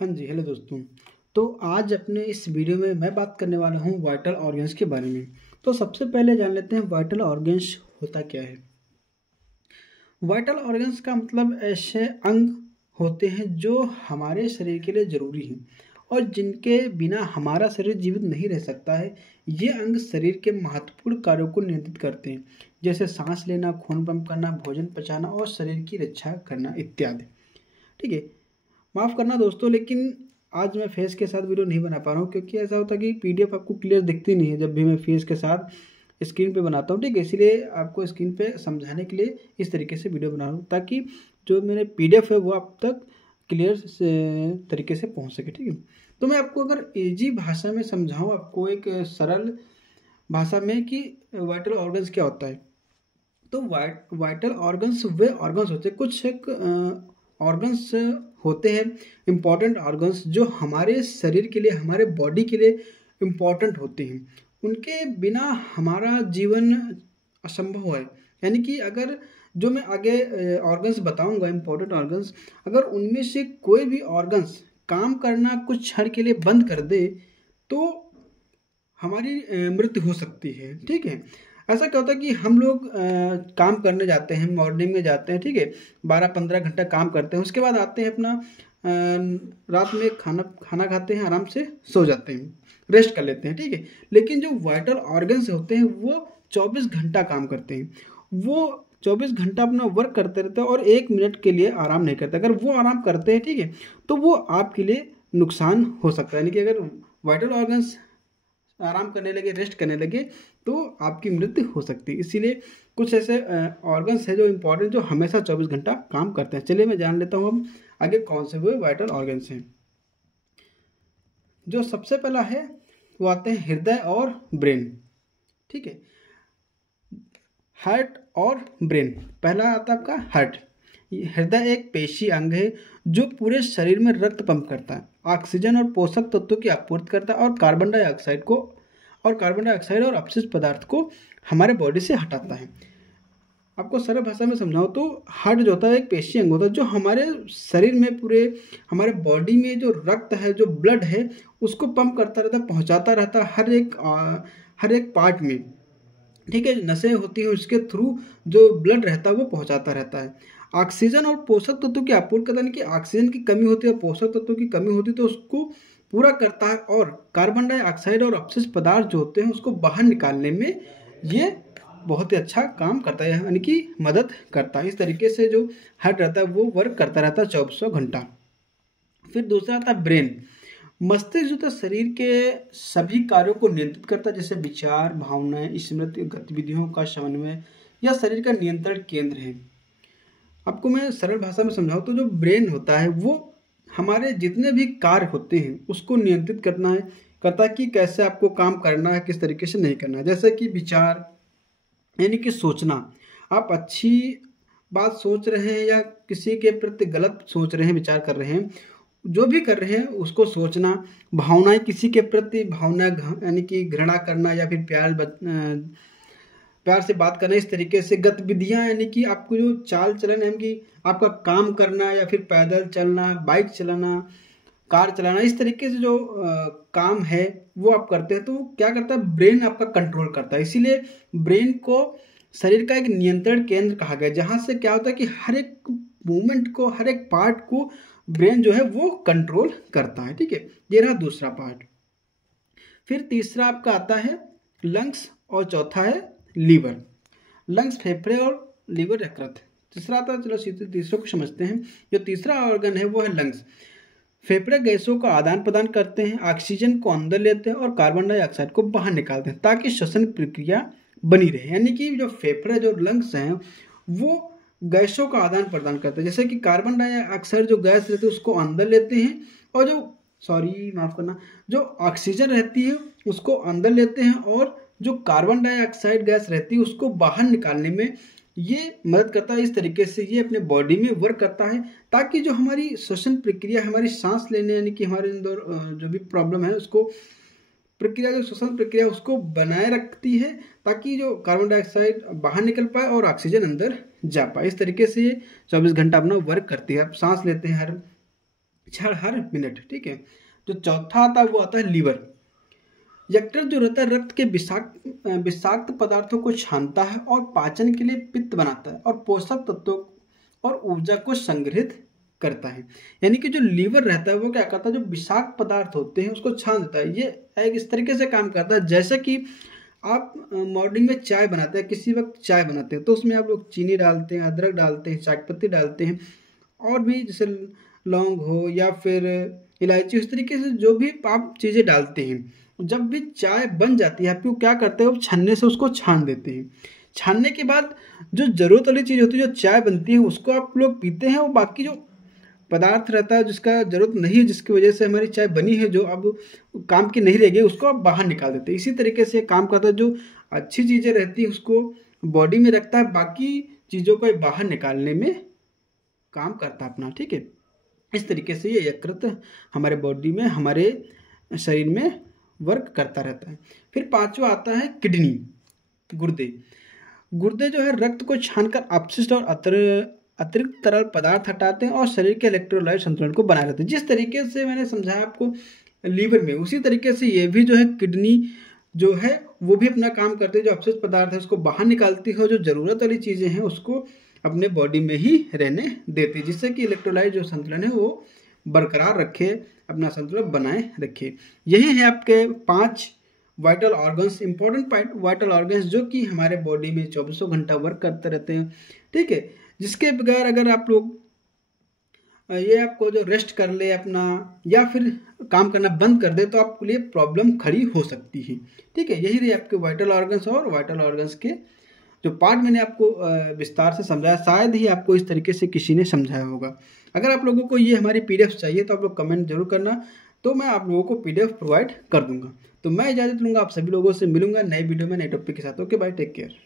हाँ जी, हेलो दोस्तों। तो आज अपने इस वीडियो में मैं बात करने वाला हूँ वाइटल ऑर्गन्स के बारे में। तो सबसे पहले जान लेते हैं वाइटल ऑर्गन्स होता क्या है। वाइटल ऑर्गन्स का मतलब ऐसे अंग होते हैं जो हमारे शरीर के लिए ज़रूरी हैं और जिनके बिना हमारा शरीर जीवित नहीं रह सकता है। ये अंग शरीर के महत्वपूर्ण कार्यों को नियंत्रित करते हैं, जैसे सांस लेना, खून पंप करना, भोजन पचाना और शरीर की रक्षा करना इत्यादि। ठीक है। माफ़ करना दोस्तों, लेकिन आज मैं फेस के साथ वीडियो नहीं बना पा रहा हूँ क्योंकि ऐसा होता है कि पीडीएफ आपको क्लियर दिखती नहीं है जब भी मैं फेस के साथ स्क्रीन पे बनाता हूँ। ठीक है, इसीलिए आपको स्क्रीन पे समझाने के लिए इस तरीके से वीडियो बना रहा हूँ ताकि जो मेरे पीडीएफ है वो आप तक क्लियर तरीके से पहुँच सके। ठीक है, तो मैं आपको अगर ईजी भाषा में समझाऊँ, आपको एक सरल भाषा में कि वाइटल ऑर्गन्स क्या होता है। तो वाइटल ऑर्गन्स वे ऑर्गन्स होते हैं, कुछ एक ऑर्गन्स होते हैं, इम्पॉर्टेंट ऑर्गन्स जो हमारे शरीर के लिए, हमारे बॉडी के लिए इम्पॉर्टेंट होते हैं। उनके बिना हमारा जीवन असंभव है। यानी कि अगर जो मैं आगे ऑर्गन्स बताऊंगा, इम्पॉर्टेंट ऑर्गन्स, अगर उनमें से कोई भी ऑर्गन्स काम करना कुछ क्षण के लिए बंद कर दे तो हमारी मृत्यु हो सकती है। ठीक है, ऐसा क्या होता है कि हम लोग काम करने जाते हैं, मॉर्निंग में जाते हैं, ठीक है, 12-15 घंटा काम करते हैं, उसके बाद आते हैं अपना रात में खाना खाते हैं, आराम से सो जाते हैं, रेस्ट कर लेते हैं। ठीक है, लेकिन जो वाइटल ऑर्गन्स होते हैं वो 24 घंटा काम करते हैं। वो 24 घंटा अपना वर्क करते रहते हैं और 1 मिनट के लिए आराम नहीं करते। अगर वो आराम करते हैं, ठीक है, तो वो आपके लिए नुकसान हो सकता है। यानी कि अगर वाइटल ऑर्गन्स आराम करने लगे, रेस्ट करने लगे, तो आपकी मृत्यु हो सकती है। इसीलिए कुछ ऐसे ऑर्गन्स हैं जो इम्पोर्टेंट, जो हमेशा 24 घंटा काम करते हैं। चलिए मैं जान लेता हूँ अब आगे कौन से वो वाइटल ऑर्गन्स हैं। जो सबसे पहला है वो आते हैं हृदय और ब्रेन। ठीक है, हार्ट और ब्रेन। पहला आता है आपका हार्ट। हृदय एक पेशी अंग है जो पूरे शरीर में रक्त पंप करता है, ऑक्सीजन और पोषक तत्वों की आपूर्ति करता है और कार्बन डाइऑक्साइड और अपशिष्ट पदार्थ को हमारे बॉडी से हटाता है। आपको सरल भाषा में समझाओ तो हार्ट जो होता है एक पेशी अंग होता है जो हमारे शरीर में, पूरे हमारे बॉडी में जो रक्त है, जो ब्लड है, उसको पंप करता रहता है, पहुंचाता रहता है हर एक पार्ट में। ठीक है, नसें होती हैं, उसके थ्रू जो ब्लड रहता है वो पहुंचाता रहता है। ऑक्सीजन और पोषक तत्वों की आपूर्ति करता है कि ऑक्सीजन की कमी होती है, पोषक तत्वों की कमी होती है तो उसको पूरा करता है, और कार्बन डाइऑक्साइड और अपशिष्ट पदार्थ जो होते हैं उसको बाहर निकालने में ये बहुत ही अच्छा काम करता है, यानी कि मदद करता है। इस तरीके से जो हार्ट रहता है वो वर्क करता रहता है 24 घंटा। फिर दूसरा आता है ब्रेन। मस्तिष्क जो था शरीर के सभी कार्यों को नियंत्रित करता है, जैसे विचार, भावनाएं, स्मृति, गतिविधियों का समन्वय या शरीर का नियंत्रण केंद्र है। आपको मैं सरल भाषा में समझाऊं तो जो ब्रेन होता है वो हमारे जितने भी कार्य होते हैं उसको नियंत्रित करता है कि कैसे आपको काम करना है, किस तरीके से नहीं करना है। जैसे कि विचार, यानी कि सोचना, आप अच्छी बात सोच रहे हैं या किसी के प्रति गलत सोच रहे हैं, विचार कर रहे हैं, जो भी कर रहे हैं उसको सोचना। भावनाएं, किसी के प्रति भावना, यानी कि घृणा करना या फिर प्यार से बात करना, इस तरीके से। गतिविधियां, यानी कि आपको जो चाल चलन है कि आपका काम करना या फिर पैदल चलना, बाइक चलाना, कार चलाना, इस तरीके से जो काम है वो आप करते हैं, तो वो क्या करता है, ब्रेन आपका कंट्रोल करता है। इसीलिए ब्रेन को शरीर का एक नियंत्रण केंद्र कहा गया, जहाँ से क्या होता है कि हर एक मूवमेंट को, हर एक पार्ट को ब्रेन जो है वो कंट्रोल करता है। ठीक है, ये रहा दूसरा पार्ट। फिर तीसरा आपका आता है लंग्स और चौथा है लीवर। लंग्स फेफड़े और लीवर यकृत। तीसरा आता है, चलो तीसरे को समझते हैं। जो तीसरा ऑर्गन है वो है लंग्स। फेफड़े गैसों का आदान प्रदान करते हैं, ऑक्सीजन को अंदर लेते हैं और कार्बन डाइऑक्साइड को बाहर निकालते हैं ताकि श्वसन प्रक्रिया बनी रहे। यानी कि जो फेफड़े, जो लंग्स हैं, वो गैसों का आदान प्रदान करते हैं, जैसे कि कार्बन डाइऑक्साइड जो गैस रहती है उसको अंदर लेते हैं, और जो ऑक्सीजन रहती है उसको अंदर लेते हैं, और जो कार्बन डाइऑक्साइड गैस रहती है उसको बाहर निकालने में ये मदद करता है। इस तरीके से ये अपने बॉडी में वर्क करता है ताकि जो हमारी श्वसन प्रक्रिया, हमारी सांस लेने, यानी कि हमारे अंदर जो भी प्रॉब्लम है उसको प्रक्रिया, जो श्वसन प्रक्रिया उसको बनाए रखती है ताकि जो कार्बन डाइऑक्साइड बाहर निकल पाए और ऑक्सीजन अंदर जा पाए। इस तरीके से ये 24 घंटा अपना वर्क करती है। आप सांस लेते हैं हर क्षण हर मिनट, ठीक है। जो चौथा आता है वो आता है लीवर। यकृत जो रहता है रक्त के विषाक्त पदार्थों को छानता है और पाचन के लिए पित्त बनाता है और पोषक तत्वों और ऊर्जा को संग्रहित करता है। यानी कि जो लीवर रहता है वो क्या करता है, जो विषाक्त पदार्थ होते हैं उसको छान देता है। ये एक इस तरीके से काम करता है जैसे कि आप मॉर्निंग में चाय बनाते हैं, किसी वक्त चाय बनाते हैं तो उसमें आप लोग चीनी डालते हैं, अदरक डालते हैं, चाय पत्ती डालते हैं और भी जैसे लौंग हो या फिर इलायची, इस तरीके से जो भी आप चीज़ें डालते हैं। जब भी चाय बन जाती है आप लोग क्या करते हैं, छन्ने से उसको छान देते हैं। छानने के बाद जो ज़रूरत वाली चीज़ होती है, जो चाय बनती है, उसको आप लोग पीते हैं और बाकी जो पदार्थ रहता है जिसका ज़रूरत नहीं है, जिसकी वजह से हमारी चाय बनी है, जो अब काम की नहीं रहेगी, उसको आप बाहर निकाल देते हैं। इसी तरीके से काम करता है, जो अच्छी चीज़ें रहती हैं उसको बॉडी में रखता है, बाकी चीज़ों को बाहर निकालने में काम करता है अपना, ठीक है। इस तरीके से ये यकृत हमारे बॉडी में, हमारे शरीर में वर्क करता रहता है। फिर पांचवा आता है किडनी, गुर्दे। गुर्दे जो है रक्त को छानकर अपशिष्ट और अतिरिक्त तरल पदार्थ हटाते हैं और शरीर के इलेक्ट्रोलाइट संतुलन को बनाए रखते हैं। जिस तरीके से मैंने समझाया आपको लीवर में, उसी तरीके से ये भी जो है किडनी जो है वो भी अपना काम करते हैं। जो अपशिष्ट पदार्थ है उसको बाहर निकालती है, जो ज़रूरत वाली चीज़ें हैं उसको अपने बॉडी में ही रहने देती है, जिससे कि इलेक्ट्रोलाइट जो संतुलन है वो बरकरार रखे, अपना संतुलन बनाए रखे। यही है आपके 5 vital organs, important vital organs जो कि हमारे बॉडी में 24 घंटा वर्क करते रहते हैं, ठीक है। जिसके बगैर अगर आप लोग ये आपको जो रेस्ट कर ले अपना या फिर काम करना बंद कर दे तो आपके लिए प्रॉब्लम खड़ी हो सकती है, ठीक है। यही रही आपके वाइटल ऑर्गन्स और वाइटल ऑर्गन्स के जो पार्ट मैंने आपको विस्तार से समझाया, शायद ही आपको इस तरीके से किसी ने समझाया होगा। अगर आप लोगों को ये हमारी PDF चाहिए तो आप लोग कमेंट जरूर करना, तो मैं आप लोगों को PDF प्रोवाइड कर दूंगा। तो मैं इजाज़त लूँगा, आप सभी लोगों से मिलूंगा नए वीडियो में नए टॉपिक के साथ। Okay bye, take care.